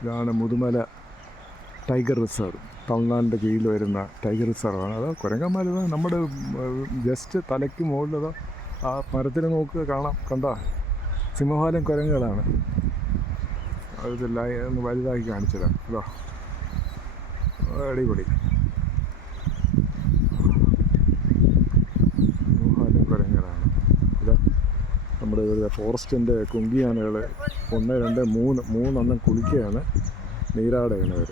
ഇതാണ് Mudumalai tiger reserve, തമിഴ്നാടിൻ്റെ കീഴിൽ വരുന്ന ടൈഗർ റിസർവാണ്. അത് കുരങ്ങന്മാർ നമ്മുടെ ജസ്റ്റ് തലയ്ക്ക് മുകളിലത് ആ മരത്തിൽ നോക്കുക കാണാം. കണ്ടോ, സിംഹവാലൻ കുരങ്ങുകളാണ്. അതെല്ലാം ഒന്ന് വലുതാക്കി കാണിച്ചതാണ്. ഇതോ അടിപൊളി സിംഹവാലൻ കുരങ്ങുകളാണ്. ഇതാ നമ്മുടെ ഇവിടുത്തെ ഫോറസ്റ്റിൻ്റെ കുങ്കിയാനകൾ 1, 2, 3 കുളിക്കുകയാണ്, നീരാടുകയാണ് അവർ.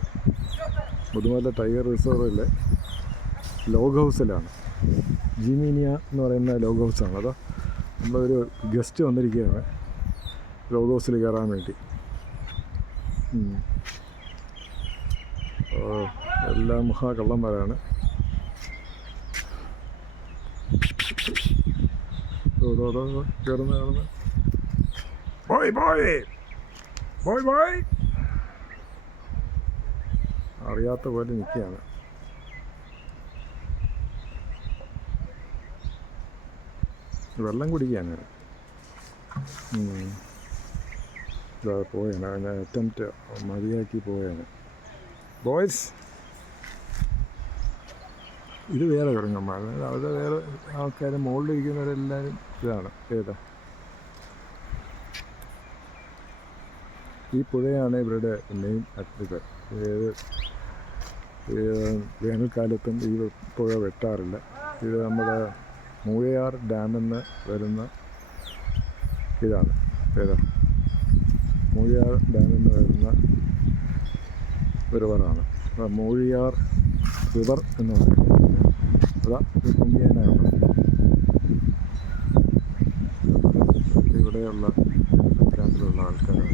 മുതുമല ടൈഗർ റിസർവിലെ ലോഗ് ഹൗസിലാണ്. ജിമീനിയ എന്ന് പറയുന്ന ലോഗ് ഹൗസാണ്. അതോ നമ്മളൊരു ഗസ്റ്റ് വന്നിരിക്കുകയാണ് ലോഗ് ഹൗസിൽ കയറാൻ വേണ്ടി. എല്ലാം മഹാകള്ളന്മാരാണ്. കയറുന്ന ബോയ് ബോയ് ബോയ് ബോയ് അറിയാത്ത പോലെ നിൽക്കുകയാണ്. വെള്ളം കുടിക്കുകയാണ്. പോയാണ്, ഞാൻ അറ്റംപ്റ്റ് മതിയാക്കി പോയാണ്. ബോയ്സ്, ഇത് വേറെ കുരങ്ങന്മാർ. അവിടെ വേറെ ആൾക്കാർ മുകളിലിരിക്കുന്നവരെല്ലാവരും ഇതാണ്. ഏതാ ഈ പുഴയാണ് ഇവരുടെ മെയിൻ ഇത്. വേനൽക്കാലത്തും ഈ പുഴ വെട്ടാറില്ല. ഇത് നമ്മുടെ മൂഴിയാർ ഡാമിൽ നിന്ന് വരുന്ന ഇതാണ്. ഏതാ മൂഴിയാർ ഡാമിൽ നിന്ന് വരുന്ന റിവറാണ്. മൂഴിയാർ റിവർ എന്ന് പറയുന്നത്. അതാ കുങ്കിയാനാണ് ഇവിടെയുള്ള ക്യാമ്പിലുള്ള ആൾക്കാരാണ്.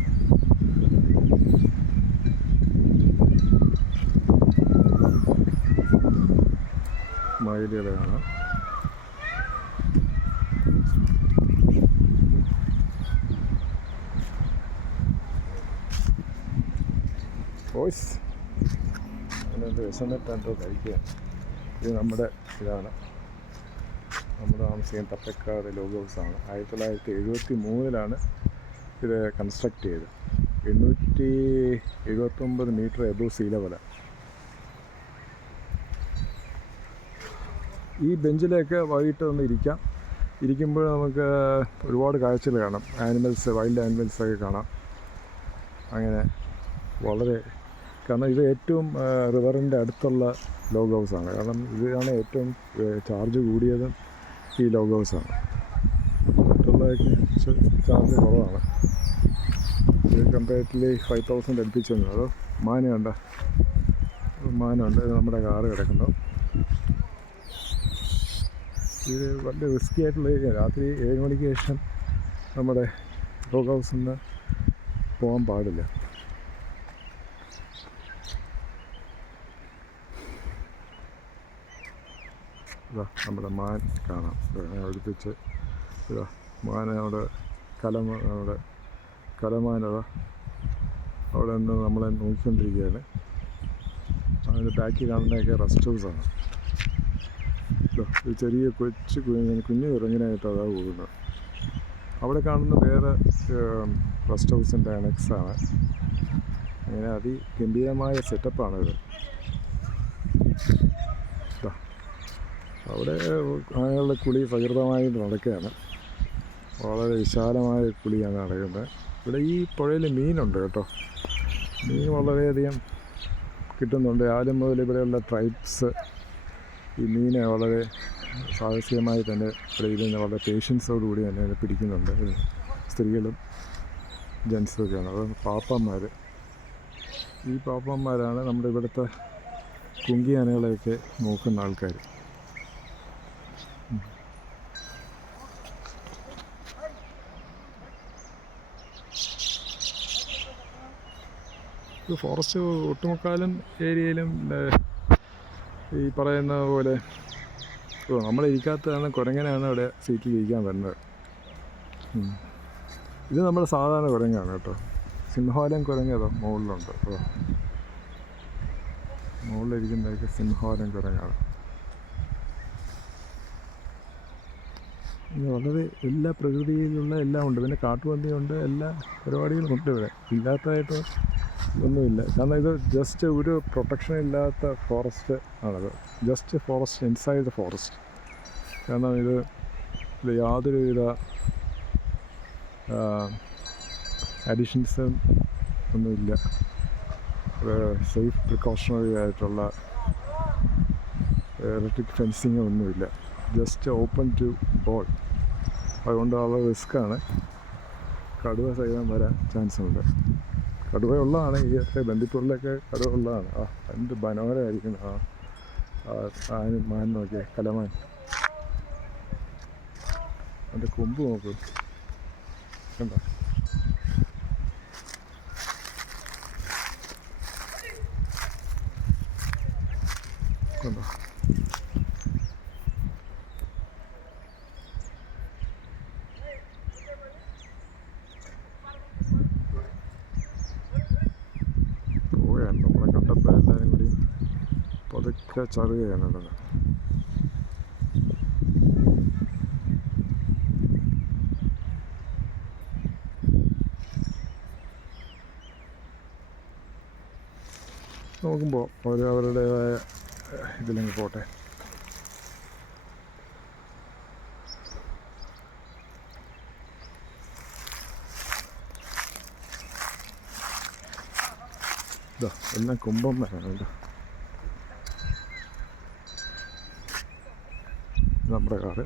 മയിലുകളെ കാണാം. ബോയ്സ്, അതിനകത്ത് വിശന്നിട്ടോ കഴിക്കുക. ഇത് നമ്മുടെ ഇതാണ്, നമ്മൾ താമസിക്കുന്ന തപ്പക്കാട് ലോഗ് ഹൗസാണ്. 1973 ഇത് കൺസ്ട്രക്റ്റ് ചെയ്തത്. 879 മീറ്റർ എബോവ് സീ ലെവലാണ്. ഈ ബെഞ്ചിലൊക്കെ വൈകിട്ട് ഒന്ന് ഇരിക്കുമ്പോൾ നമുക്ക് ഒരുപാട് കാഴ്ചകൾ കാണാം. ആനിമൽസ്, വൈൽഡ് ആനിമൽസൊക്കെ കാണാം. അങ്ങനെ വളരെ, കാരണം ഇത് ഏറ്റവും റിവറിൻ്റെ അടുത്തുള്ള ലോഗ് ഹൗസാണ്. കാരണം ഇതാണ് ഏറ്റവും ചാർജ് കൂടിയതും ഈ ലോഗ് ഹൗസാണ്. മറ്റുള്ളതൊക്കെ ചാർജ് കുറവാണ്. ഇത് കമ്പാരിറ്റീവ്ലി 5000 അടുപ്പിച്ചു വന്നു. അതോ മാനുണ്ട്, നമ്മുടെ കാറ് കിടക്കുന്നു. ഇത് വളരെ റിസ്കി ആയിട്ടുള്ള ഏരിയ. രാത്രി 7 മണിക്ക് ശേഷം നമ്മുടെ ലോഗ് ഹൗസിൽ നിന്ന് പോകാൻ പാടില്ല. ഇതാ നമ്മുടെ മാൻ കാണാം. അടുപ്പിച്ച് ഇതാ മാനവിടെ നമ്മുടെ കലമാനതാ അവിടെ നിന്ന് നമ്മളെ നോക്കിക്കൊണ്ടിരിക്കുകയാണ്. അതിൻ്റെ ബാക്കി കാണുന്നതൊക്കെ റെസ്റ്റ് ഹൗസാണ്. ഒരു ചെറിയ കുഞ്ഞു കുരങ്ങിനായിട്ട് അതാ പോകുന്നത്. അവിടെ കാണുന്ന വേറെ റെസ്റ്റ് ഹൗസിൻ്റെ അനക്സാണ്. അങ്ങനെ അതിഗംഭീരമായ സെറ്റപ്പാണിത്. അവിടെ ആളുകളുടെ കുളി പ്രകൃതമായി നടക്കുകയാണ്. വളരെ വിശാലമായ കുളിയാണ് നടക്കുന്നത്. ഇവിടെ ഈ പുഴയിൽ മീനുണ്ട് കേട്ടോ. മീൻ വളരെയധികം കിട്ടുന്നുണ്ട്. ആദ്യം മുതൽ ഇവിടെയുള്ള ട്രൈബ്സ് ഈ മീനെ വളരെ സാഹസികമായി തന്നെ ഇവിടെ നിന്ന് വളരെ പേഷ്യൻസോടുകൂടി തന്നെ പിടിക്കുന്നുണ്ട്. സ്ത്രീകളും ജെൻസും ഒക്കെയാണ്. അത് പാപ്പന്മാർ. ഈ പാപ്പന്മാരാണ് നമ്മുടെ ഇവിടുത്തെ കുങ്കിയാനകളെയൊക്കെ നോക്കുന്ന ആൾക്കാർ. ഫോറസ്റ്റ് ഒട്ടുമുക്കാലും ഏരിയയിലും ഈ പറയുന്ന പോലെ നമ്മളിരിക്കാത്തതാണ് കുരങ്ങനാണ് അവിടെ സീറ്റിൽ ഇരിക്കാൻ വരുന്നത്. ഇത് നമ്മുടെ സാധാരണ കുരങ്ങാണ് കേട്ടോ. സിംഹവാലൻ കുരങ്ങ് അതോ മുകളിലുണ്ട്. മുകളിലിരിക്കുന്നതൊക്കെ സിംഹവാലൻ കുരങ്ങാണ്. വളരെ എല്ലാ പ്രകൃതിയിലുള്ള എല്ലാം ഉണ്ട്. പിന്നെ കാട്ടുപന്നിയുണ്ട്, എല്ലാ പരിപാടികളും ഉണ്ട് ഇവിടെ. ഇല്ലാത്തതായിട്ട് ഒന്നുമില്ല. കാരണം ഇത് ജസ്റ്റ് ഒരു പ്രൊട്ടക്ഷൻ ഇല്ലാത്ത ഫോറസ്റ്റ് ആണത്. Just forest inside the forest. കാരണം ഇത് യാതൊരുവിധ അഡീഷൻസും ഒന്നുമില്ല. സേഫ് പ്രിക്കോഷണറി ആയിട്ടുള്ള ഇലക്ട്രിക് ഫെൻസിങ് ഒന്നുമില്ല. Just open to all. അതുകൊണ്ട് വളരെ റിസ്ക്കാണ്. കടുവ സഹിതം വരാൻ ചാൻസ് ഉണ്ട്. കടുവ ഉള്ളതാണ് ഈ ബന്ദിപ്പൂരിലൊക്കെ കടുവ ഉള്ളതാണ്. എന്ത് മനോഹരമായിരിക്കും മാൻ നോക്കിയേ, കലമാൻ. അതിൻ്റെ കൊമ്പ് നോക്കും, കണ്ടോ? കണ്ടോ? നമ്മളെ കണ്ടപ്പോൾ എല്ലാവരും കൂടി പതുക്കെ ചറുകയാണ് ഉള്ളത്. നോക്കുമ്പോൾ അവരുടേതായ ഇതിലങ്ങ് പോട്ടെ. ഇതാ എല്ലാം കുമ്പം വരാണ്. കേട്ടോ, നമ്മുടെ കാറ്.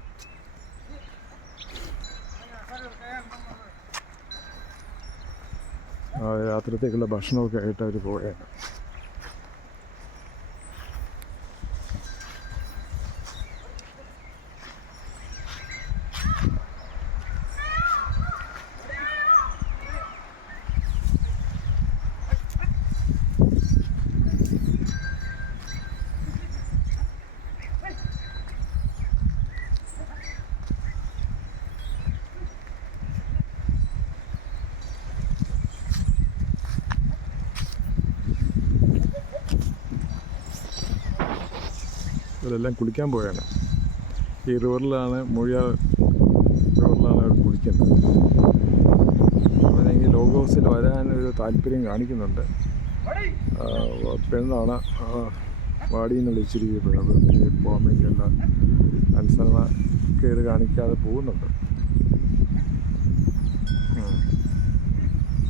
രാത്രിത്തേക്കുള്ള ഭക്ഷണമൊക്കെ ആയിട്ട് അവർ പോവുകയാണ്. ഇവരെല്ലാം കുളിക്കാൻ പോവുകയാണ്. ഈ റിവറിലാണ്, മൂഴിയാർ റിവറിലാണ് അവർ കുളിക്കുന്നത്. അവനെങ്കിൽ ലോഗ് ഹൗസിൽ വരാനൊരു താല്പര്യം കാണിക്കുന്നുണ്ട്. പെണ്ണാണ് വാടിയെന്ന് വിളിച്ചിരിക്കുന്നത്. പോകാൻ വേണ്ടിയുള്ള അനുസരണ കേട് കാണിക്കാതെ പോകുന്നുണ്ട്.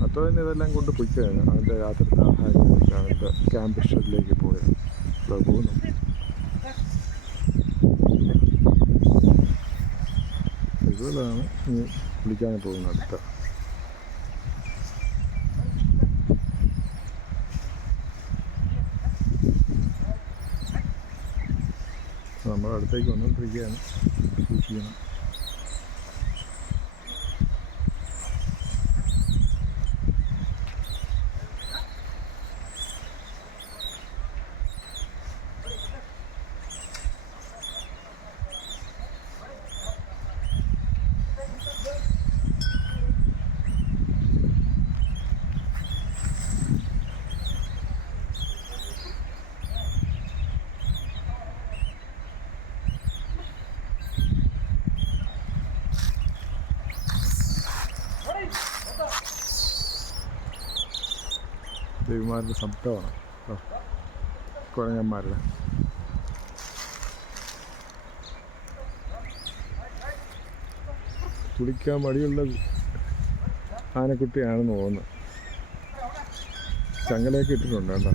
മറ്റവന് ഇതെല്ലാം കൊണ്ട് പൊയ്ക്കുകയാണ്. അവൻ്റെ രാത്രിത്തെ ആഹാരം അവൻ്റെ ക്യാമ്പ് ഷെഡിലേക്ക് പോയത് പോകുന്നു. ഇതുപോലെയാണ് ഇനി കുളിക്കാൻ പോകുന്നത്. അടുത്ത നമ്മുടെ അടുത്തേക്ക് വന്നുകൊണ്ടിരിക്കുകയാണ്. സൂക്ഷിക്കണം. ദേവിമാരുടെ ശബ്ദമാണ്, കുരങ്ങന്മാരുടെ. കുളിക്കാൻ മടിയുള്ള ആനക്കുട്ടിയാണെന്ന് തോന്നുന്നു. ചങ്ങലയൊക്കെ ഇട്ടിട്ടുണ്ട് കേട്ടോ.